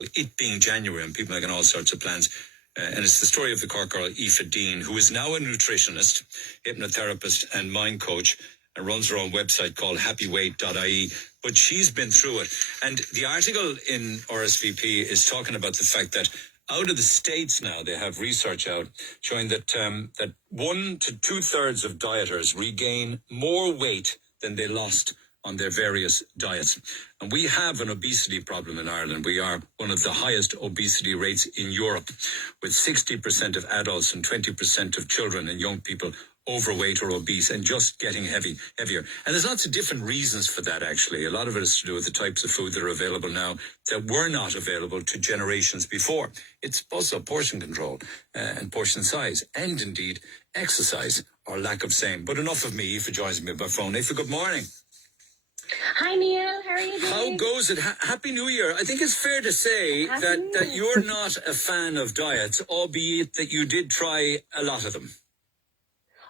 it being January and people making all sorts of plans. And it's the story of the Cork girl, Aoife Deane, who is now a nutritionist, hypnotherapist and mind coach, and runs her own website called happyweight.ie. But she's been through it. And the article in RSVP is talking about the fact that out of the States now, they have research out showing that that 1 to 2/3 of dieters regain more weight than they lost on their various diets. And we have an obesity problem in Ireland. We are one of the highest obesity rates in Europe, with 60% of adults and 20% of children and young people overweight or obese and just getting heavier. And there's lots of different reasons for that, actually. A lot of it is to do with the types of food that are available now that were not available to generations before. It's also portion control and portion size, and indeed exercise or lack of same. But enough of me. Aoife joins me by phone. Aoife, good morning. Hi Neil, how are you doing? How goes it? Happy New Year. I think it's fair to say that you're not a fan of diets, albeit that you did try a lot of them.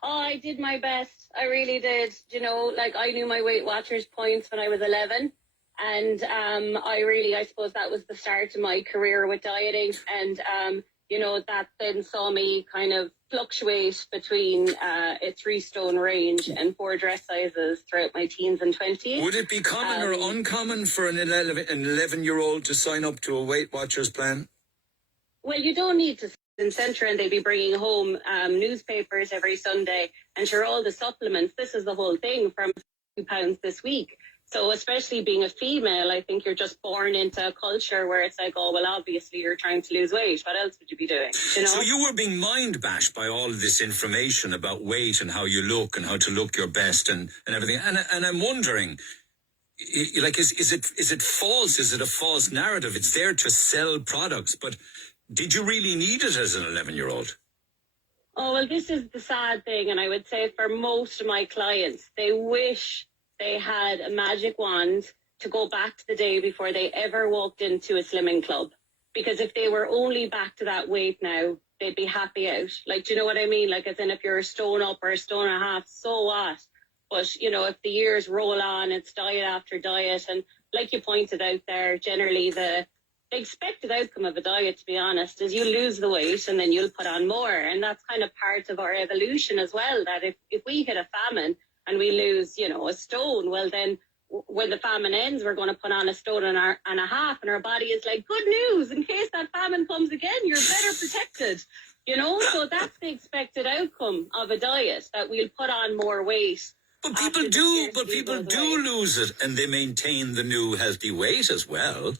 Oh, I did my best. I really did. You know, like I knew my Weight Watchers points when I was 11. And I suppose that was the start of my career with dieting. And, you know, that then saw me kind of fluctuate between a 3-stone range and 4 dress sizes throughout my teens and 20s. Would it be common or uncommon for an 11-year-old to sign up to a Weight Watchers plan? Well, you don't need to in centre, and they'd be bringing home newspapers every Sunday, and sure, all the supplements. This is the whole thing from £2 this week. So especially being a female, I think you're just born into a culture where it's like, oh, well, obviously you're trying to lose weight. What else would you be doing? You know? So you were being mind-bashed by all of this information about weight and how you look and how to look your best and everything. And I'm wondering, like, is it false? Is it a false narrative? It's there to sell products, but did you really need it as an 11-year-old? Oh, well, this is the sad thing. And I would say for most of my clients, they wish they had a magic wand to go back to the day before they ever walked into a slimming club. Because if they were only back to that weight now, they'd be happy out. Like, do you know what I mean? Like, as in if you're a stone up or a stone and a half, so what? But, you know, if the years roll on, it's diet after diet. And like you pointed out there, generally the expected outcome of a diet, to be honest, is you lose the weight and then you'll put on more. And that's kind of part of our evolution as well, that if we hit a famine and we lose, you know, a stone, well then when the famine ends, we're going to put on a stone and a half, and our body is like, good news, in case that famine comes again, you're better protected, you know. So that's the expected outcome of a diet, that we'll put on more weight. But people do lose it, and they maintain the new healthy weight as well.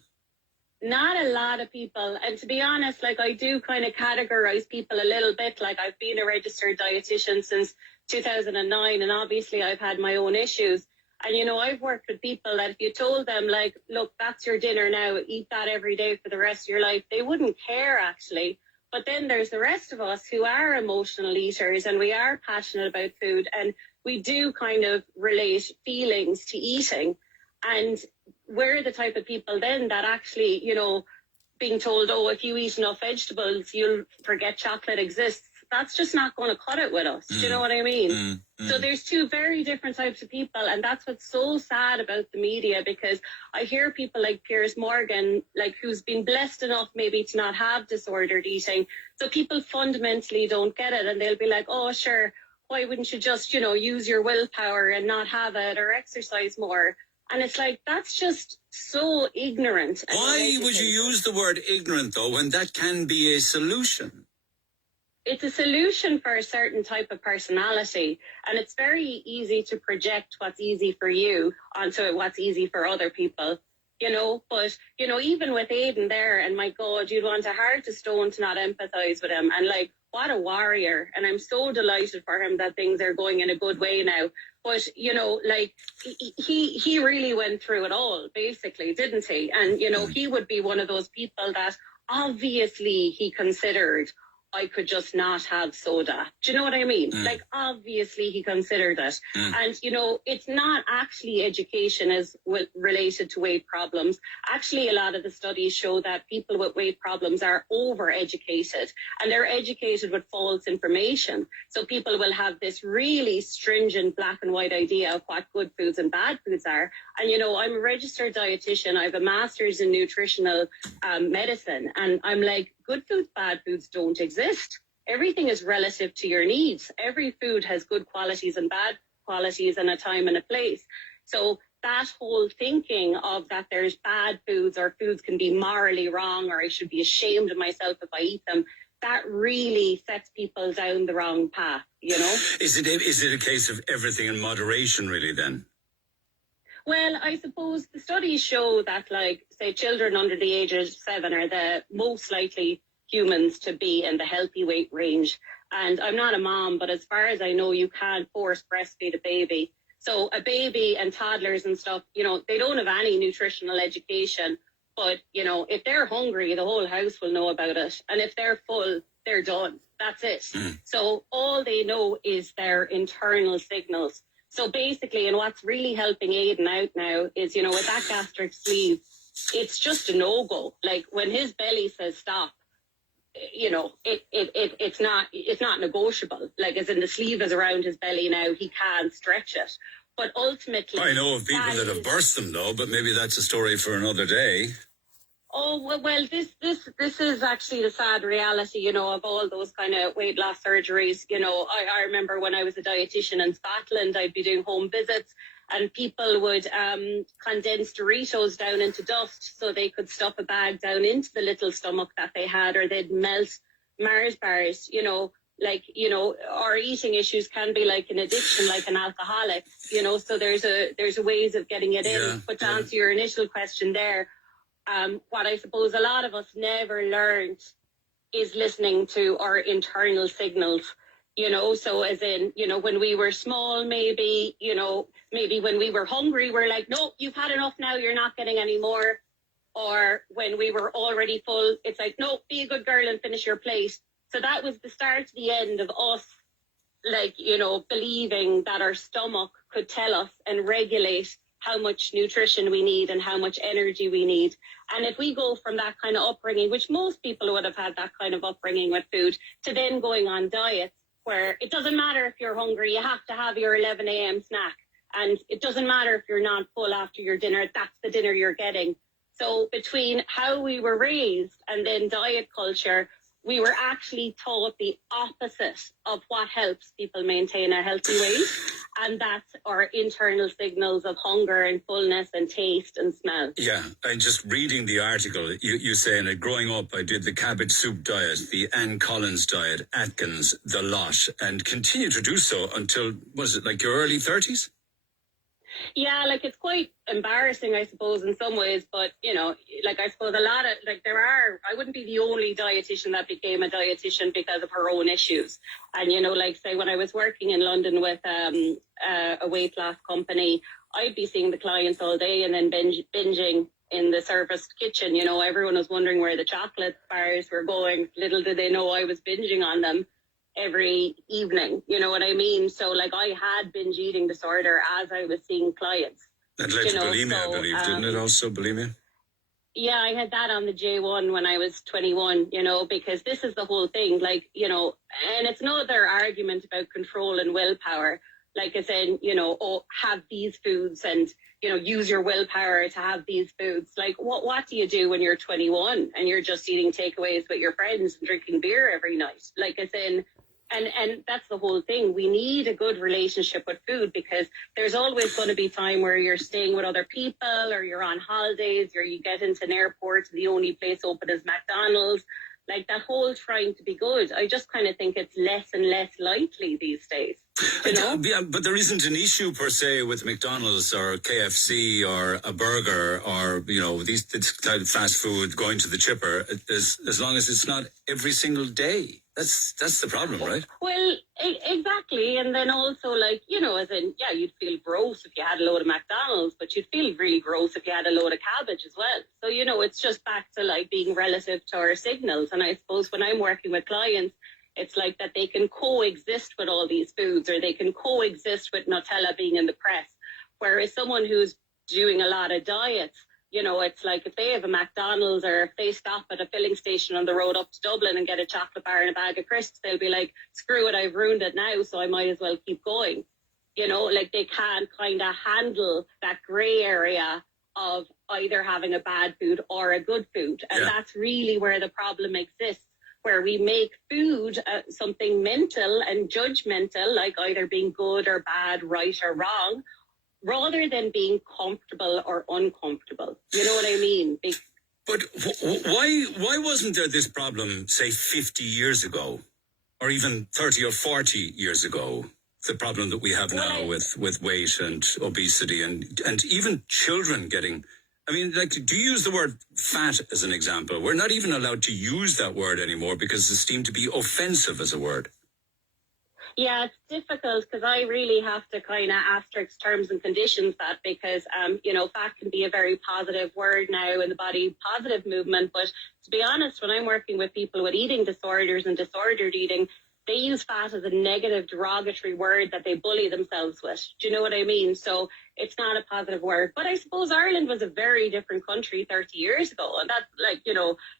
Not a lot of people. And to be honest, like, I do kind of categorize people a little bit. Like, I've been a registered dietitian since 2009, and obviously I've had my own issues. And, you know, I've worked with people that if you told them, like, look, that's your dinner now, eat that every day for the rest of your life, they wouldn't care, actually. But then there's the rest of us who are emotional eaters, and we are passionate about food, and we do kind of relate feelings to eating. And we're the type of people then that actually, you know, being told, oh, if you eat enough vegetables, you'll forget chocolate exists. That's just not going to cut it with us. Do you know what I mean? So there's two very different types of people. And that's what's so sad about the media, because I hear people like Piers Morgan, like, who's been blessed enough maybe to not have disordered eating. So people fundamentally don't get it. And they'll be like, oh, sure, why wouldn't you just, you know, use your willpower and not have it, or exercise more? And it's like, that's just so ignorant. Why would you use the word ignorant, though, when that can be a solution? It's a solution for a certain type of personality. And it's very easy to project what's easy for you onto what's easy for other people, you know. But, you know, even with Aidan there, and my God, you'd want a heart to stone to not empathise with him. And, like, what a warrior. And I'm so delighted for him that things are going in a good way now. But, you know, like, he really went through it all, basically, didn't he? And, you know, he would be one of those people that obviously he considered I could just not have soda. Do you know what I mean? Like, obviously he considered it. And, you know, it's not actually education as related to weight problems. Actually, a lot of the studies show that people with weight problems are over-educated, and they're educated with false information. So people will have this really stringent black and white idea of what good foods and bad foods are. And, you know, I'm a registered dietitian. I have a master's in nutritional medicine. And I'm like, good foods, bad foods don't exist. Everything is relative to your needs. Every food has good qualities and bad qualities and a time and a place. So that whole thinking of that there's bad foods or foods can be morally wrong or I should be ashamed of myself if I eat them, that really sets people down the wrong path, you know? Is it a case of everything in moderation, really, then? Well, I suppose the studies show that, like, say, children under the age of 7 are the most likely humans to be in the healthy weight range. And I'm not a mom, but as far as I know, you can't force breastfeed a baby. So a baby and toddlers and stuff, you know, they don't have any nutritional education. But, you know, if they're hungry, the whole house will know about it. And if they're full, they're done. That's it. So all they know is their internal signals. So basically, and what's really helping Aidan out now is, you know, with that gastric sleeve, it's just a no-go. Like, when his belly says stop, you know, it's not negotiable. Like, as in the sleeve is around his belly now, he can't stretch it. But ultimately, I know of people that have burst them, though, but maybe that's a story for another day. Oh, well, this is actually the sad reality, you know, of all those kind of weight loss surgeries. You know, I remember when I was a dietitian in Scotland, I'd be doing home visits and people would condense Doritos down into dust so they could stuff a bag down into the little stomach that they had, or they'd melt Mars bars, you know. Like, you know, our eating issues can be like an addiction, like an alcoholic, you know, so there's a ways of getting it in. But to answer your initial question there, what I suppose a lot of us never learned is listening to our internal signals, you know. So as in, you know, when we were small, maybe when we were hungry, we're like, no, you've had enough now, you're not getting any more. Or when we were already full, it's like, no, be a good girl and finish your plate. So that was the start to the end of us, like, you know, believing that our stomach could tell us and regulate how much nutrition we need and how much energy we need. And if we go from that kind of upbringing, which most people would have had that kind of upbringing with food, to then going on diets where it doesn't matter if you're hungry, you have to have your 11 a.m. snack. And it doesn't matter if you're not full after your dinner, that's the dinner you're getting. So between how we were raised and then diet culture, we were actually taught the opposite of what helps people maintain a healthy weight, and that's our internal signals of hunger and fullness and taste and smell. Yeah, and just reading the article, you saying that growing up, I did the cabbage soup diet, the Ann Collins diet, Atkins, the lot, and continue to do so until, was it like your early 30s? Yeah, like, it's quite embarrassing, I suppose, in some ways, but, you know, like, I suppose a lot of, like, I wouldn't be the only dietitian that became a dietitian because of her own issues. And, you know, like, say, when I was working in London with a weight loss company, I'd be seeing the clients all day and then binging in the serviced kitchen. You know, everyone was wondering where the chocolate bars were going. Little did they know I was binging on them every evening, you know what I mean? So, like, I had binge eating disorder as I was seeing clients. That led to bulimia, I believe, didn't it also, bulimia? Yeah, I had that on the J1 when I was 21, you know, because this is the whole thing, like, you know, and it's another argument about control and willpower. Like, as in, you know, oh, have these foods and, you know, use your willpower to have these foods. Like, what do you do when you're 21 and you're just eating takeaways with your friends and drinking beer every night? Like, as in, and that's the whole thing. We need a good relationship with food, because there's always going to be time where you're staying with other people, or you're on holidays, or you get into an airport, the only place open is McDonald's. Like, that whole trying to be good, I just kind of think it's less and less likely these days. You know? Yeah, but there isn't an issue per se with McDonald's or KFC or a burger or, you know, this type of fast food going to the chipper, as long as it's not every single day. That's the problem, right? Well, exactly. And then also, like, as in, yeah, you'd feel gross if you had a load of McDonald's, but you'd feel really gross if you had a load of cabbage as well. So, it's just back to like being relative to our signals. And I suppose when I'm working with clients, it's like that they can coexist with all these foods, or they can coexist with Nutella being in the press. Whereas someone who's doing a lot of diets, it's like if they have a McDonald's, or if they stop at a filling station on the road up to Dublin and get a chocolate bar and a bag of crisps, they'll be like, screw it, I've ruined it now, so I might as well keep going. Like they can't kind of handle that grey area of either having a bad food or a good food. And that's really where the problem exists, where we make food something mental and judgmental, like either being good or bad, right or wrong, rather than being comfortable or uncomfortable. You know what I mean? But why wasn't there this problem, say, 50 years ago, or even 30 or 40 years ago? The problem that we have now with weight and obesity and even children getting... I mean, like, do you use the word fat as an example? We're not even allowed to use that word anymore because it's deemed to be offensive as a word. Yeah, it's difficult because I really have to kind of asterisk terms and conditions that, because, fat can be a very positive word now in the body positive movement. But to be honest, when I'm working with people with eating disorders and disordered eating, they use fat as a negative, derogatory word that they bully themselves with. Do you know what I mean? So it's not a positive word. But I suppose Ireland was a very different country 30 years ago. And that's like,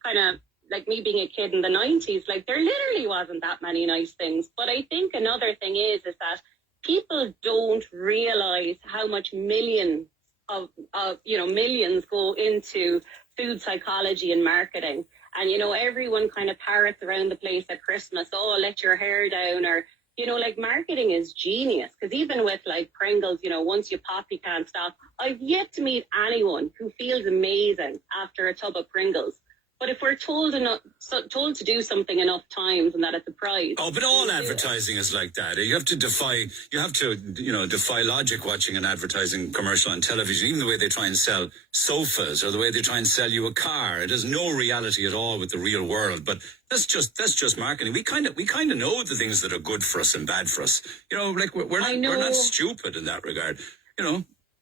kind of like me being a kid in the 90s, like there literally wasn't that many nice things. But I think another thing is that people don't realize how much millions go into food psychology and marketing. And, everyone kind of parrots around the place at Christmas, oh, let your hair down, or, like marketing is genius. Because even with like Pringles, once you pop, you can't stop. I've yet to meet anyone who feels amazing after a tub of Pringles. But if we're told to do something enough times and that it's a prize. Oh, but all advertising is like that. You have to defy logic watching an advertising commercial on television, even the way they try and sell sofas or the way they try and sell you a car. It has no reality at all with the real world. But that's just marketing. We kind of know the things that are good for us and bad for us. Like we're not stupid in that regard.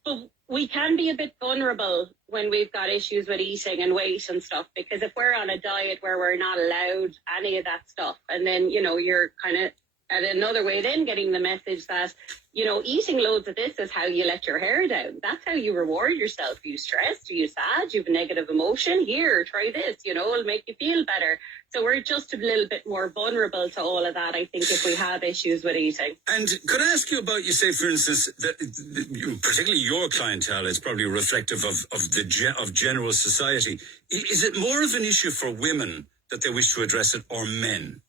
But we can be a bit vulnerable when we've got issues with eating and weight and stuff, because if we're on a diet where we're not allowed any of that stuff, and then, you're kind of at another way then getting the message that, eating loads of this is how you let your hair down. That's how you reward yourself. Are you stressed? Are you sad? You have a negative emotion? Here, try this, it'll make you feel better. So we're just a little bit more vulnerable to all of that, I think, if we have issues with eating. And could I ask you about, you say, for instance, that particularly your clientele is probably reflective of general society. Is it more of an issue for women that they wish to address it, or men?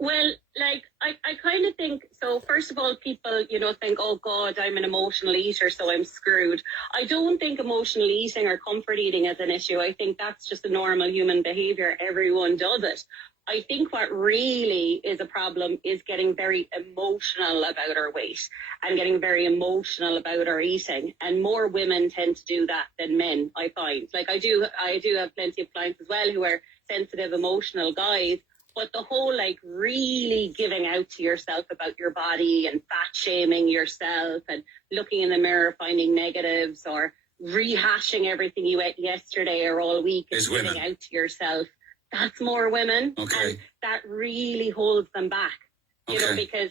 Well, like, I kind of think, so first of all, people, think, oh God, I'm an emotional eater, so I'm screwed. I don't think emotional eating or comfort eating is an issue. I think that's just a normal human behavior. Everyone does it. I think what really is a problem is getting very emotional about our weight and getting very emotional about our eating. And more women tend to do that than men, I find. Like, I do have plenty of clients as well who are sensitive, emotional guys. But the whole, like, really giving out to yourself about your body and fat shaming yourself and looking in the mirror, finding negatives, or rehashing everything you ate yesterday or all week and giving out to yourself, that's more women. Okay. And that really holds them back, because,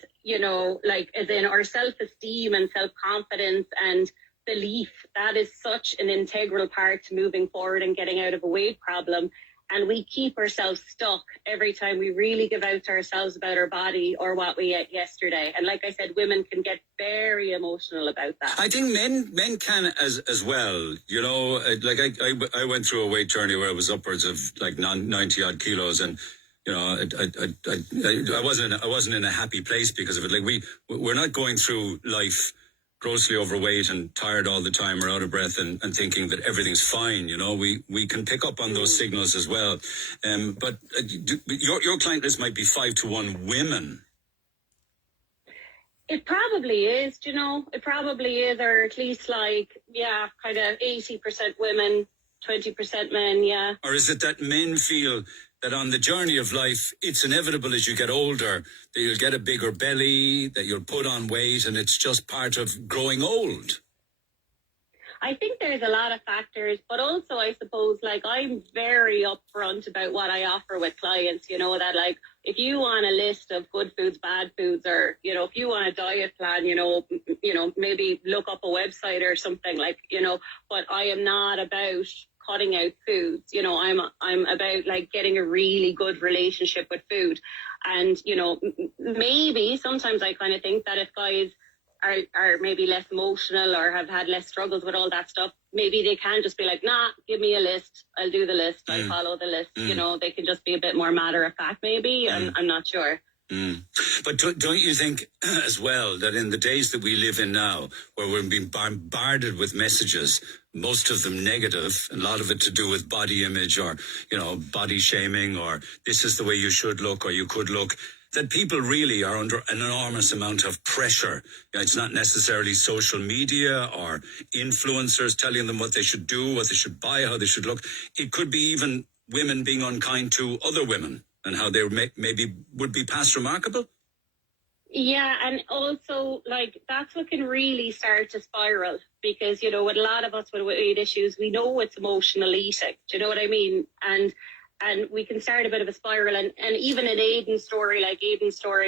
like, as in our self-esteem and self-confidence and belief, that is such an integral part to moving forward and getting out of a weight problem. And we keep ourselves stuck every time we really give out to ourselves about our body or what we ate yesterday. And like I said, women can get very emotional about that. I think men can as well. Like I went through a weight journey where I was upwards of like 90 odd kilos, and I wasn't in a happy place because of it. Like we're not going through life grossly overweight and tired all the time or out of breath and thinking that everything's fine. We can pick up on those signals as well. But your client list might be 5-to-1 women. It probably is, it probably is, or at least like, kind of 80% women, 20% men, yeah. Or is it that men feel that on the journey of life, it's inevitable as you get older that you'll get a bigger belly, that you'll put on weight, and it's just part of growing old. I think there's a lot of factors, but also I suppose like I'm very upfront about what I offer with clients, you know, that like if you want a list of good foods, bad foods, or, you know, if you want a diet plan, you know, maybe look up a website or something like, you know, but I am not about cutting out foods. You know, I'm about like getting a really good relationship with food. And, you know, maybe sometimes I kind of think that if guys are maybe less emotional or have had less struggles with all that stuff, maybe they can just be like, nah, give me a list, I'll do the list, I'll follow the list. You know, they can just be a bit more matter of fact maybe. I'm not sure. But don't you think as well that in the days that we live in now, where we're being bombarded with messages, most of them negative, and a lot of it to do with body image or, you know, body shaming, or this is the way you should look or you could look, that people really are under an enormous amount of pressure. You know, it's not necessarily social media or influencers telling them what they should do, what they should buy, how they should look. It could be even women being unkind to other women and how they maybe would be past remarkable. Yeah, and also, like, that's what can really start to spiral because, you know, with a lot of us with weight issues, we know it's emotional eating. Do you know what I mean? And we can start a bit of a spiral. And even an Aidan's story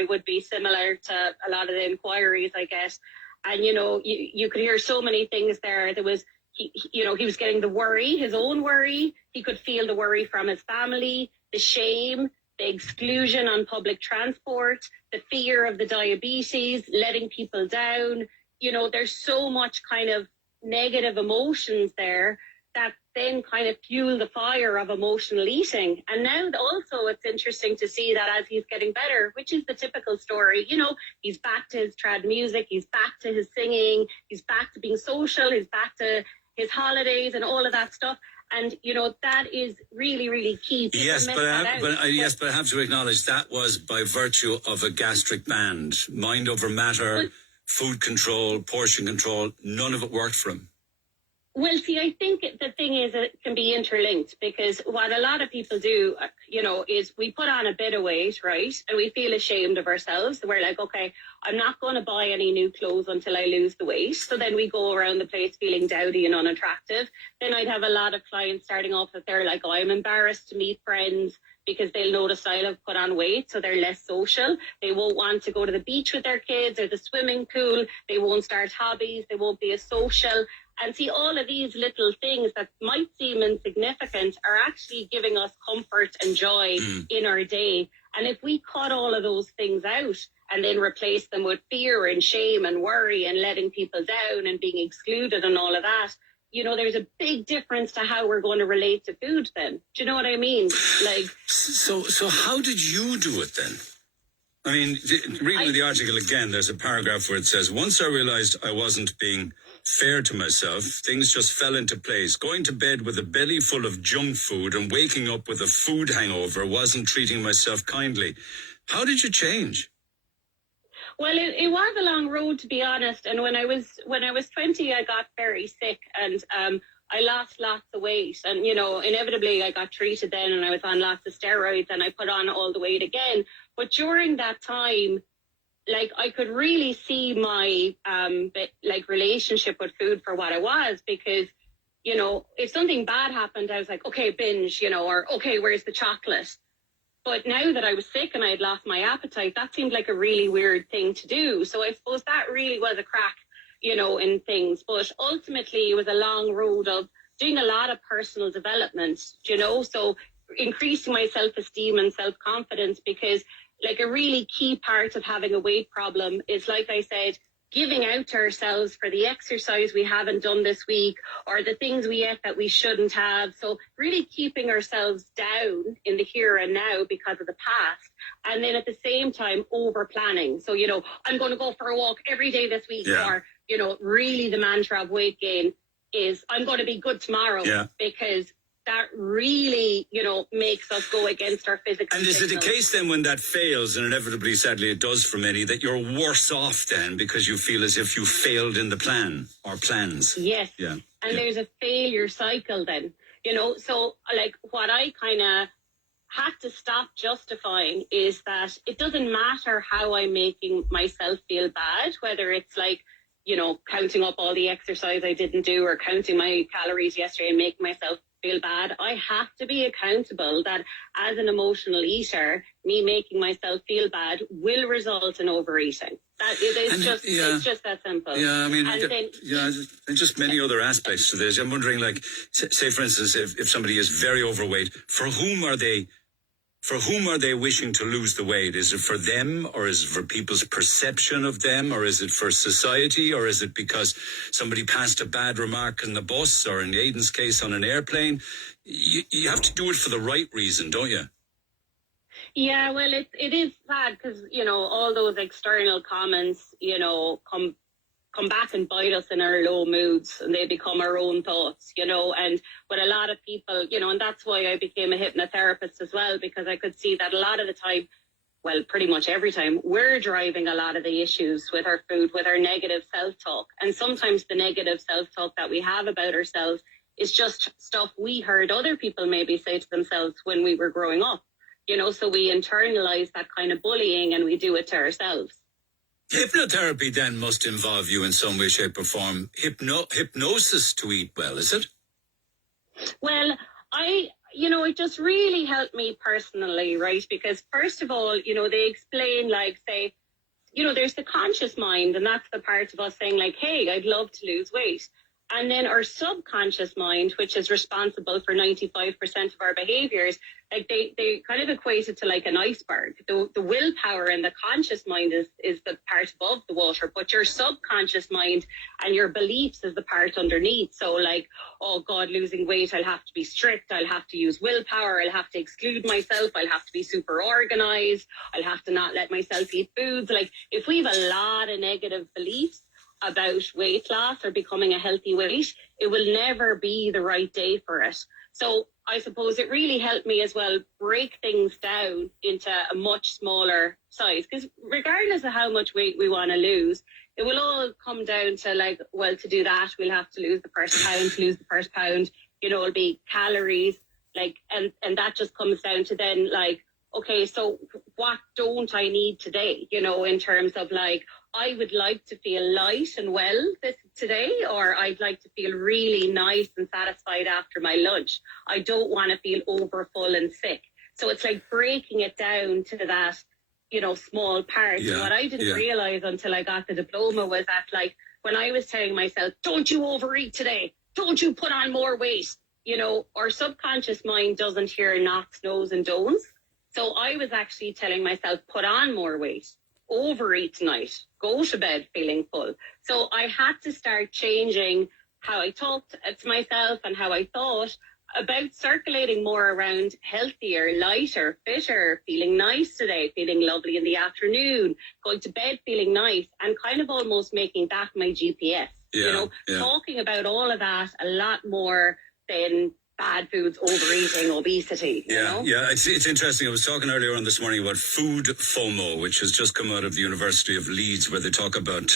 would be similar to a lot of the inquiries I get. And, you know, you could hear so many things there. There was, he was getting the worry, his own worry. He could feel the worry from his family, the shame, the exclusion on public transport, the fear of the diabetes, letting people down. You know, there's so much kind of negative emotions there that then kind of fuel the fire of emotional eating. And now also it's interesting to see that as he's getting better, which is the typical story, you know, he's back to his trad music, he's back to his singing, he's back to being social, he's back to his holidays and all of that stuff. And, you know, that is really, really key. Yes, but I have to acknowledge that was by virtue of a gastric band. Mind over matter, food control, portion control, none of it worked for him. Well, see, I think the thing is it can be interlinked because what a lot of people do, you know, is we put on a bit of weight, right? And we feel ashamed of ourselves. We're like, okay, I'm not going to buy any new clothes until I lose the weight. So then we go around the place feeling dowdy and unattractive. Then I'd have a lot of clients starting off that they're like, oh, I'm embarrassed to meet friends because they'll notice I'll have put on weight, so they're less social. They won't want to go to the beach with their kids or the swimming pool. They won't start hobbies. They won't be as social. And see, all of these little things that might seem insignificant are actually giving us comfort and joy in our day. And if we cut all of those things out and then replace them with fear and shame and worry and letting people down and being excluded and all of that, you know, there's a big difference to how we're going to relate to food then. Do you know what I mean? Like, So how did you do it then? I mean, reading the article again, there's a paragraph where it says, once I realized I wasn't being fair to myself, things just fell into place. Going to bed with a belly full of junk food and waking up with a food hangover wasn't treating myself kindly. How did you change? Well, it was a long road, to be honest. And when I was 20, I got very sick and I lost lots of weight. And, you know, inevitably I got treated then and I was on lots of steroids and I put on all the weight again. But during that time, like, I could really see my relationship with food for what it was because, you know, if something bad happened, I was like, okay, binge, you know, or okay, where's the chocolate? But now that I was sick and I had lost my appetite, that seemed like a really weird thing to do. So I suppose that really was a crack, you know, in things. But ultimately, it was a long road of doing a lot of personal development, you know, so increasing my self-esteem and self-confidence because, like, a really key part of having a weight problem is, like I said, giving out to ourselves for the exercise we haven't done this week or the things we ate that we shouldn't have. So really keeping ourselves down in the here and now because of the past. And then at the same time, over planning. So, you know, I'm going to go for a walk every day this week. Yeah. Or, you know, really the mantra of weight gain is I'm going to be good tomorrow because that really, you know, makes us go against our physical. And is it the case then when that fails, and inevitably, sadly, it does for many, that you're worse off then because you feel as if you failed in the plan or plans? Yes. Yeah. And there's a failure cycle then, you know. So, like, what I kind of had to stop justifying is that it doesn't matter how I'm making myself feel bad, whether it's like, you know, counting up all the exercise I didn't do or counting my calories yesterday and making myself feel bad. I have to be accountable that as an emotional eater, me making myself feel bad will result in overeating. That it is it's just that simple. Yeah, I mean, and just many other aspects to this. I'm wondering, like, say for instance, if somebody is very overweight, for whom are they wishing to lose the weight? Is it for them, or is it for people's perception of them, or is it for society, or is it because somebody passed a bad remark in the bus, or in Aidan's case on an airplane? You have to do it for the right reason, don't you? Yeah, well, it is sad because, you know, all those external comments, you know, come back and bite us in our low moods, and they become our own thoughts, you know. And with a lot of people, you know, and that's why I became a hypnotherapist as well, because I could see that a lot of the time, well, pretty much every time, we're driving a lot of the issues with our food, with our negative self-talk. And sometimes the negative self-talk that we have about ourselves is just stuff we heard other people maybe say to themselves when we were growing up, you know, so we internalize that kind of bullying and we do it to ourselves. Hypnotherapy then must involve you in some way, shape or form. Hypnosis to eat well, is it? Well, it just really helped me personally, right? Because first of all, you know, they explain, like, say, you know, there's the conscious mind, and that's the part of us saying like, hey, I'd love to lose weight. And then our subconscious mind, which is responsible for 95% of our behaviors, like they kind of equate it to like an iceberg. The willpower and the conscious mind is the part above the water, but your subconscious mind and your beliefs is the part underneath. So like, oh God, losing weight, I'll have to be strict. I'll have to use willpower. I'll have to exclude myself. I'll have to be super organized. I'll have to not let myself eat foods. Like if we have a lot of negative beliefs about weight loss or becoming a healthy weight, it will never be the right day for it. So I suppose it really helped me as well break things down into a much smaller size, because regardless of how much weight we want to lose, it will all come down to like, well, to do that we'll have to lose the first pound. To lose the first pound, you know, it'll be calories, like, and that just comes down to then like, okay, so what don't I need today, you know, in terms of like, I would like to feel light and well today, or I'd like to feel really nice and satisfied after my lunch. I don't want to feel overfull and sick. So it's like breaking it down to that, you know, small part. Yeah, and what I didn't realize until I got the diploma was that, like, when I was telling myself, don't you overeat today, don't you put on more weight, you know, our subconscious mind doesn't hear nots, no's and don'ts. So I was actually telling myself, put on more weight, overeat tonight, go to bed feeling full. So I had to start changing how I talked to myself and how I thought about circulating more around healthier, lighter, fitter, feeling nice today, feeling lovely in the afternoon, going to bed feeling nice, and kind of almost making that my GPS. Talking about all of that a lot more than bad foods, overeating, obesity. You know? It's interesting. I was talking earlier on this morning about food FOMO, which has just come out of the University of Leeds, where they talk about,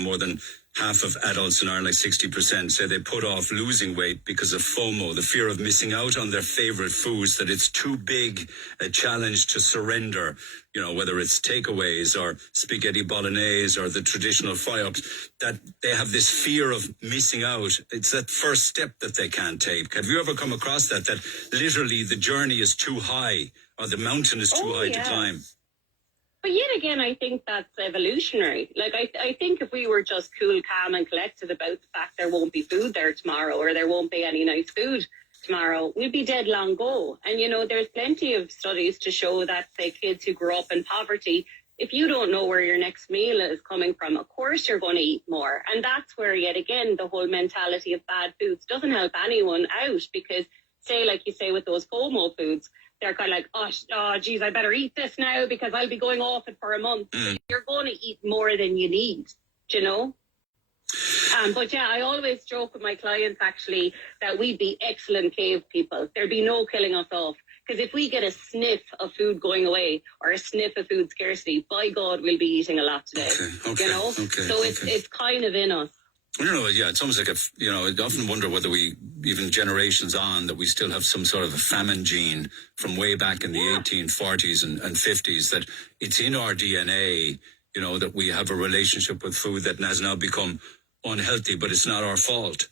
more than half of adults in Ireland, like 60%, say they put off losing weight because of FOMO, the fear of missing out on their favorite foods, that it's too big a challenge to surrender, you know, whether it's takeaways or spaghetti bolognese or the traditional fry-ups, that they have this fear of missing out. It's that first step that they can't take. Have you ever come across that literally the journey is too high, or the mountain is too high to climb? But yet again, I think that's evolutionary. Like, I think if we were just cool, calm and collected about the fact there won't be food there tomorrow, or there won't be any nice food tomorrow, we'd be dead long ago. And, you know, there's plenty of studies to show that, say, kids who grow up in poverty, if you don't know where your next meal is coming from, of course you're going to eat more. And that's where, yet again, the whole mentality of bad foods doesn't help anyone out, because, say, like you say with those FOMO foods, they're kind of like, oh, geez, I better eat this now because I'll be going off it for a month. You're going to eat more than you need, you know? But yeah, I always joke with my clients, actually, that we'd be excellent cave people. There'd be no killing us off. Because if we get a sniff of food going away, or a sniff of food scarcity, by God, we'll be eating a lot today. You know? So it's kind of in us. I don't know, yeah, it's almost like I often wonder whether we, even generations on, that we still have some sort of a famine gene from way back in the 1840s and 50s, that it's in our DNA, that we have a relationship with food that has now become unhealthy, but it's not our fault.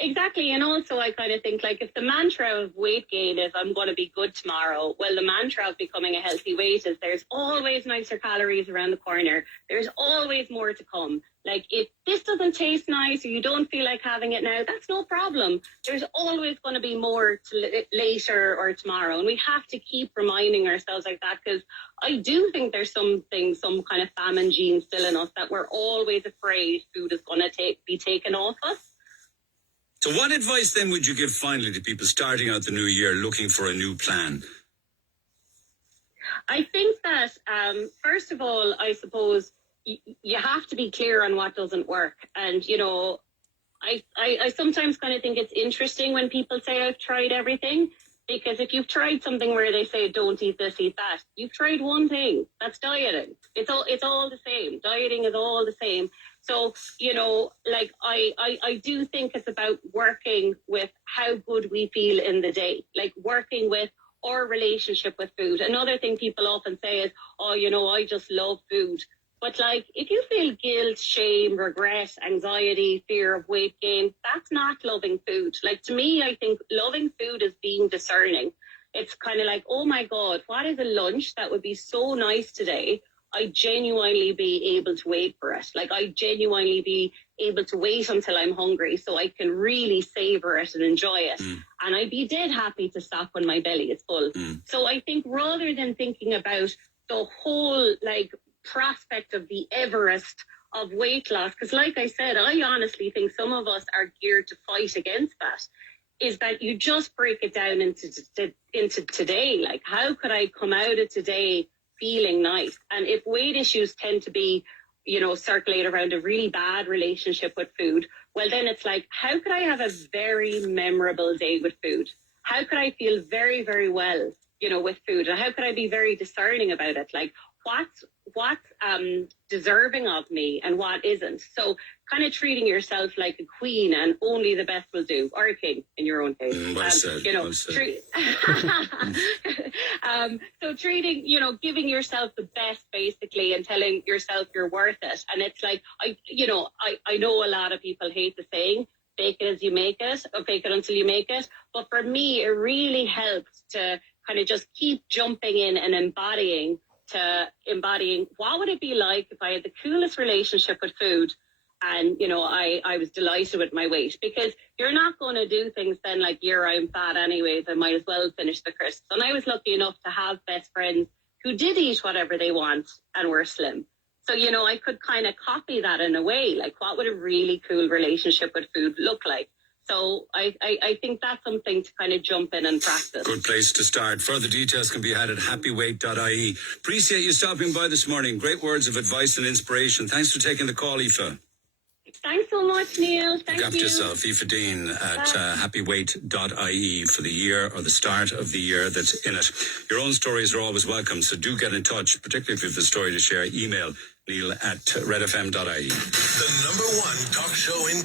Exactly. And also I kind of think, like, if the mantra of weight gain is I'm going to be good tomorrow, well, the mantra of becoming a healthy weight is there's always nicer calories around the corner. There's always more to come. Like, if this doesn't taste nice or you don't feel like having it now, that's no problem. There's always going to be more later or tomorrow. And we have to keep reminding ourselves like that, because I do think there's some kind of famine gene still in us, that we're always afraid food is going to be taken off us. So what advice then would you give finally to people starting out the new year looking for a new plan? I think that, first of all, I suppose you have to be clear on what doesn't work. And, I sometimes kind of think it's interesting when people say I've tried everything, because if you've tried something where they say don't eat this, eat that, you've tried one thing. That's dieting. It's all the same. Dieting is all the same. So, like, I do think it's about working with how good we feel in the day, like working with our relationship with food. Another thing people often say is, oh, I just love food. But, like, if you feel guilt, shame, regret, anxiety, fear of weight gain, that's not loving food. Like, to me, I think loving food is being discerning. It's kind of like, oh my God, what is a lunch that would be so nice today? I genuinely be able to wait for it. Like, I genuinely be able to wait until I'm hungry so I can really savor it and enjoy it. And I'd be dead happy to stop when my belly is full. So I think rather than thinking about the whole, like, prospect of the Everest of weight loss, because like I said, I honestly think some of us are geared to fight against that, is that you just break it down into today. Like, how could I come out of today feeling nice? And if weight issues tend to be, circulate around a really bad relationship with food, well, then it's like, how could I have a very memorable day with food? How could I feel very, very well, with food? And how could I be very discerning about it? Like, what's deserving of me and what isn't? So kind of treating yourself like a queen, and only the best will do, or a king in your own case. Well said. So treating, giving yourself the best basically, and telling yourself you're worth it. And it's like, I know a lot of people hate the saying, fake it as you make it, or fake it until you make it. But for me, it really helps to kind of just keep jumping in and embodying what would it be like if I had the coolest relationship with food, and I was delighted with my weight. Because you're not going to do things then like, I'm fat anyways, I might as well finish the crisps. And I was lucky enough to have best friends who did eat whatever they want and were slim. So I could kind of copy that in a way. Like, what would a really cool relationship with food look like? So I think that's something to kind of jump in and practice. Good place to start. Further details can be had at happyweight.ie. Appreciate you stopping by this morning. Great words of advice and inspiration. Thanks for taking the call, Aoife. Thanks so much, Neil. Thank you. Look after yourself. Aoife Deane at happyweight.ie for the year, or the start of the year that's in it. Your own stories are always welcome, so do get in touch, particularly if you have a story to share. Email neil@redfm.ie. The #1 talk show in